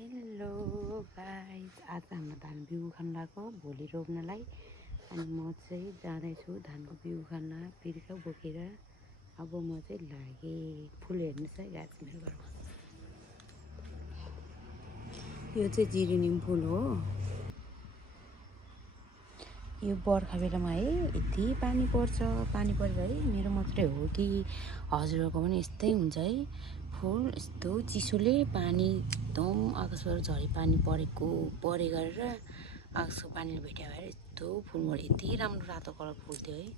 Hello guys, आज हाम्रो धान बिउ खान लाग्यो भोलि रोप्नलाई। अनि म चाहिँ जाँदैछु धानको बिउ खान पिर्का बोकेर। अब म चाहिँ लागेँ। फुल हेर्नुहोस् है गाइस मेरो घरमा। यो चाहिँ जिरेनियम फुल हो। यो बर्खा बेलामा है यति पानी पर्छ। पानी पर्दा है मेरो मात्रै हो कि हजुरहरूको पनि यस्तै हुन्छ है। फुल यस्तो चिसोले पानी एकदम आकाशबाट झरी पानी परे गरेर आकाशको पानीले भेट्या भएर यस्तो फुल मऱ्यो। यति राम्रो रातो कलर फुल थियो है।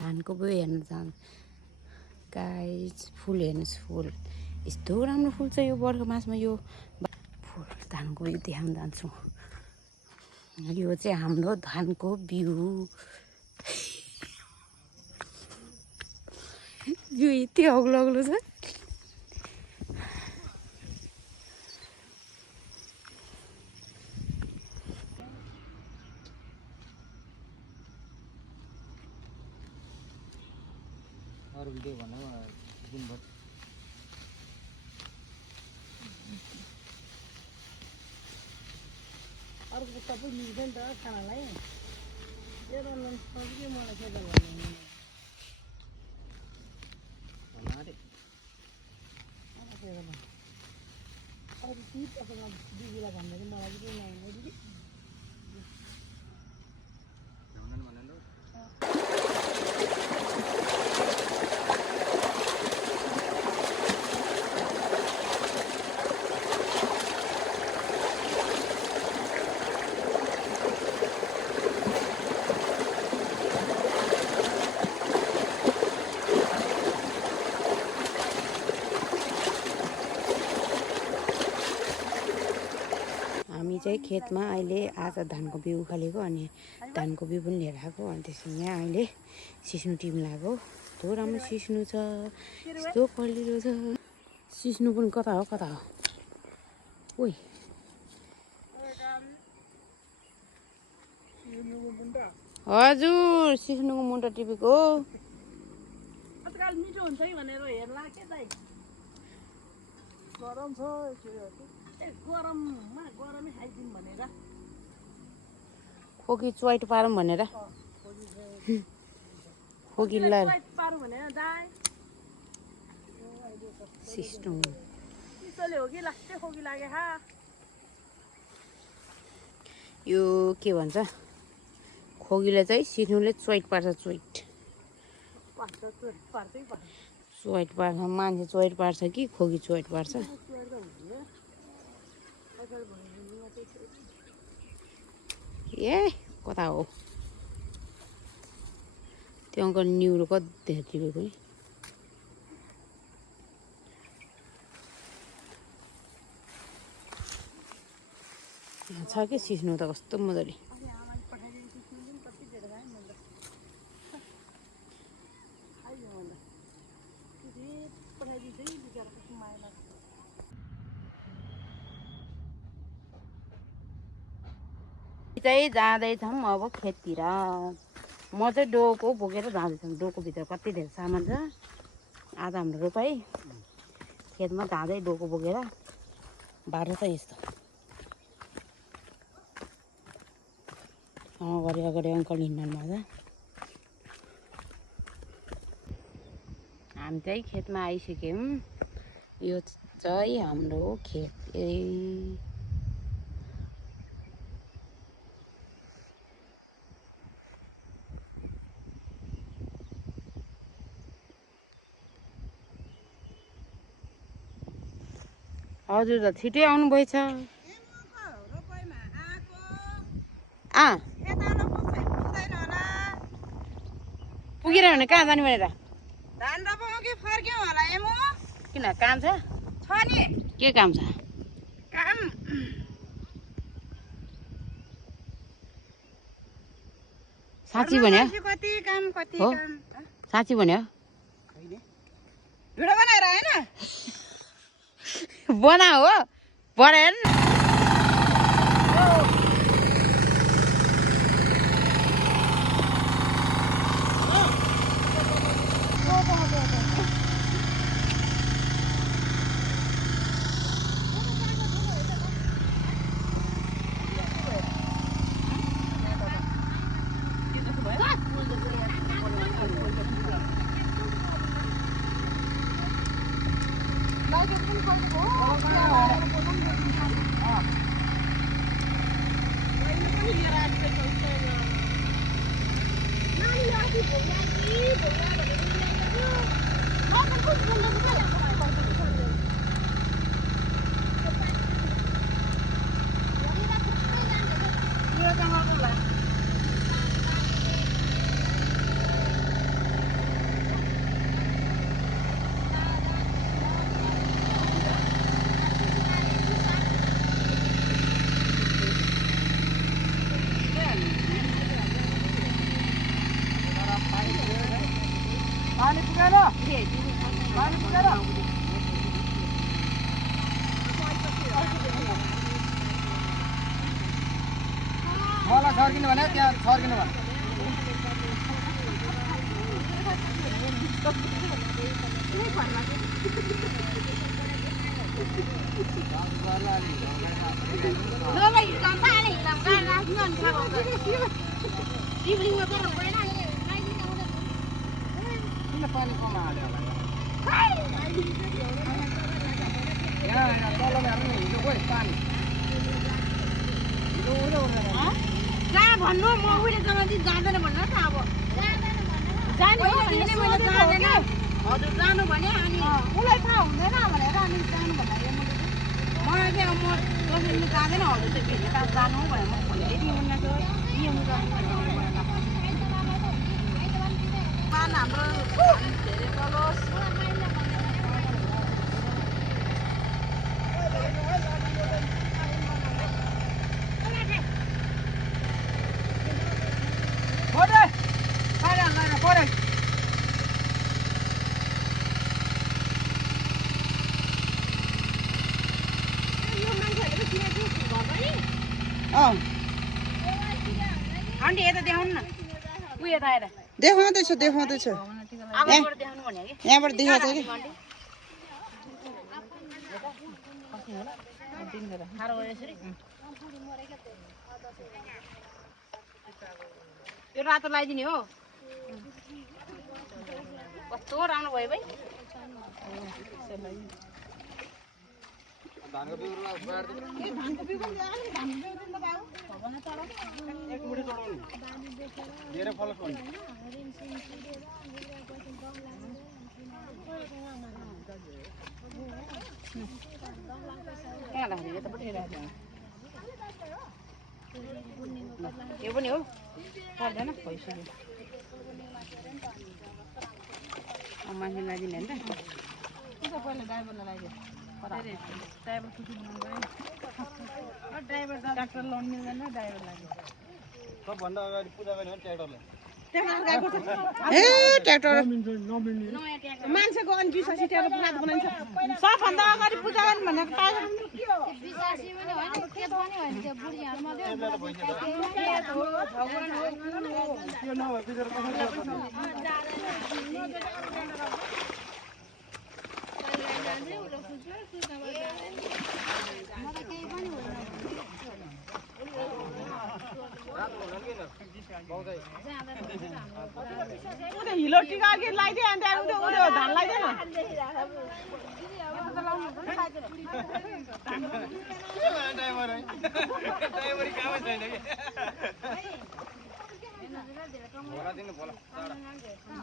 धानको बिउ हेर्न जान्छ गाइस। फुल हेर्नुहोस्, फुल यस्तो राम्रो फुल्छ यो बर्खा मासमा। यो फुल धानको बिउ देखाउन जान्छु। यो चाहिँ हाम्रो धानको बिउ। यो यति अग्लो अग्लो छ। अरू भिडियो भन्नु दिनभर अर्को सबै मिल्छ नि त खानालाई। मलाई के अब दिदीलाई भन्दाखेरि मलाई चाहिँ नहुने दिदी। हामी चाहिँ खेतमा अहिले आज धानको बिउ उखालेको अनि धानको बिउ पनि लिएर आएको। अनि त्यसपछि यहाँ अहिले सिस्नु टिम लाग्यो। यस्तो राम्रो सिस्नु छ, यस्तो कलिलो छ। सिस्नु पनि कता हो कता हो। ओइ हजुर, सिस्नुको मुन्टा टिपेको हो। आजकल मिठो हुन्छ कि भनेर हेर्ला के दाइ। गरम छ गरममा गरमै खाइदिउँ भनेर खोकी च्वाइट पारौँ भनेर खोकी पारौँ भनेर दाइ। सिस्नु चिसोले हो कि लास्टै खोकी लाग्यो खा। यो के भन्छ, खोकीले चाहिँ सिस्नुले च्वाइट पार्छ। च्वाइट पार्छ। मान्छे च्वाइट पार्छ कि खोकी च्वाइट पार्छ। ए कता हो त्यो अङ्कल न्युरो कति टिपेको नि। छ कि सिस्नु त कस्तो मजाले। चाहिँ जाँदैछौँ अब खेततिर। म चाहिँ डोको बोकेर जाँदैछौँ। डोकोभित्र कति धेरै सामान छ। आज हाम्रो रोपाइ खेतमा जाँदै डोको बोकेर। बाटो त यस्तो अगाडि अगाडि अङ्कल हिँड्नु मजा। हामी चाहिँ खेतमा आइसक्यौँ। यो चाहिँ हाम्रो खेत। हजुर त छिटै आउनुभएछ। पुगेर भने कहाँ जाने भनेर धान रोपाउँ कि फर्क्यौँ होला एमो। किन काम छ नि के काम छ। काम साँच्ची भन्यो कति काम कति हो। काम साँच्ची भन्यो भिडियो बनाएर होइन बना हो बनाएर पानी पुगेन पानी पुगेन मलाई सर्किनु भने त्यहाँ सर्किनु भने पानी कम हाल्यो यहाँ तलमा हिजो गयो पानी कहाँ भन्नु म उहिलेसँग चाहिँ जाँदैन भन्न त अब जाने मैले जाँदैन हजुर जानु भने अनि उसलाई थाहा हुँदैन भनेर अनि जानु भन्दाखेरि मलाई चाहिँ अब म कसैले जाँदैन हजुर चाहिँ भेट्ने काम जानु भनेर म भनेको हाम्रो धेरै कलोस आन्टी यता देखाउनु न उ यता आएर देखाउँदैछु आगोबाट देखाउनु भने कि यहाँबाट देखाएको छ कि खारो गरेर यसरी यो रातो लगाइदिने हो कस्तो राम्रो भयो भाइ धानको बिउ एक मुठी चढाउनु धेरै फल पर्छ यो पनि हो पर्दैन भइसक्यो मान्छे लगाइदिने होइन पहिला ड्राइभरलाई लगाइदियो ड्राइभर ट्र्याक्टर लोन मिल्दैन ड्राइभर लाग्यो सबभन्दा अगाडि पूजा गर्ने हो ट्र्याक्टरलाई ए ट्र्याक्टर मान्छेको अनि विश्वासी ट्र्याक्टर पुरा बनाइन्छ सबभन्दा अगाडि पूजा गर्ने भनेको हिलो टिका अघि लगाइदियो अनि त्यहाँ उयो धान लगाइदिएन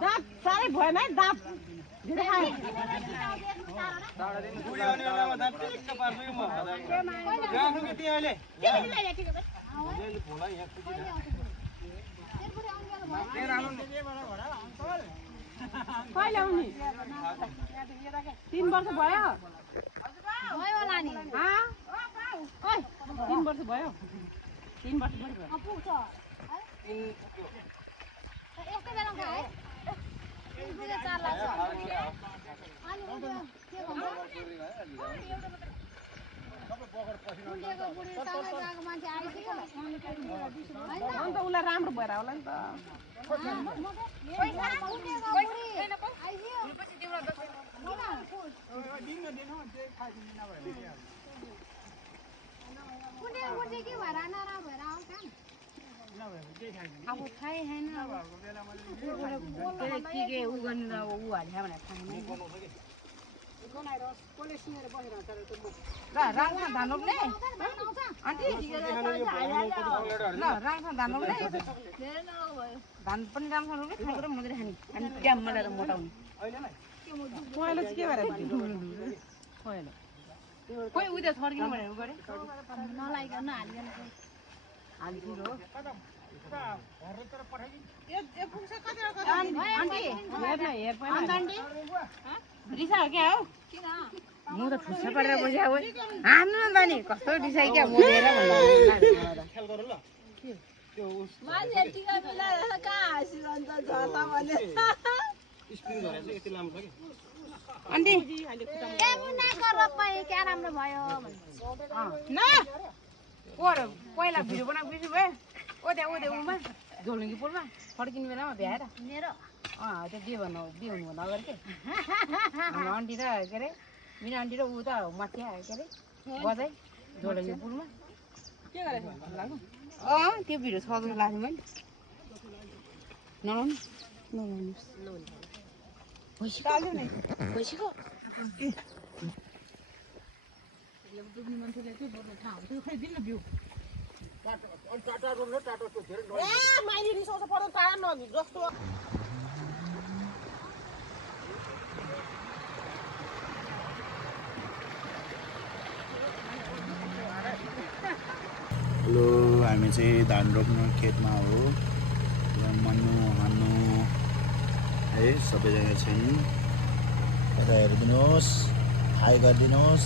दाँत साह्रै भएन है दाँत धेरै खायो कहिले आउने 3 वर्ष भयो 3 वर्ष भयो 3 वर्ष भयो अन्त उसलाई राम्रो भएर होला नि त अब थाहै छैन के उ गर्ने उ हाल्छ भनेर थाहा नै बनाएर कसले सिनेर बसेर ल राममा धान रोप्ने आन्टी ल राम्रो धान रोप्ने धान पनि राम्रो रोप्ने खाएको र मजाले खाने अनि ट्याम मलाई मोटाउने पहेँलो चाहिँ के भएर खोइ उता छर्किनु भनेर गरे नलाइकन हालिदिनु हो रिसा हो क्या हो म त ठुस्सा परेर बसेको हो हान्नु न त नि कस्तो रिसाइ क्या मोडेर आन्टी पहिला भिडियो बनाएको बिर्नु भयो ओ त्यहाँ उमा झोलुङ्गी पुलमा फर्किने बेलामा भ्याएर त्यो बिहे हुनुभन्दा अगाडि के हाम्रो आन्टी र के अरे मिना आन्टी र ऊ त माथि आयो के अरे बजाइ झोलुङ्गी पुलमा के गरेको त्यो भिडियो छ जस्तो लाग्यो मैले नलाउनु भइसक्यो हेलो हामी चाहिँ धान रोप्नु खेतमा हो मन्नु हान्नु है सबैजना छन् यता हेरिदिनुहोस् हाई गरिदिनुहोस्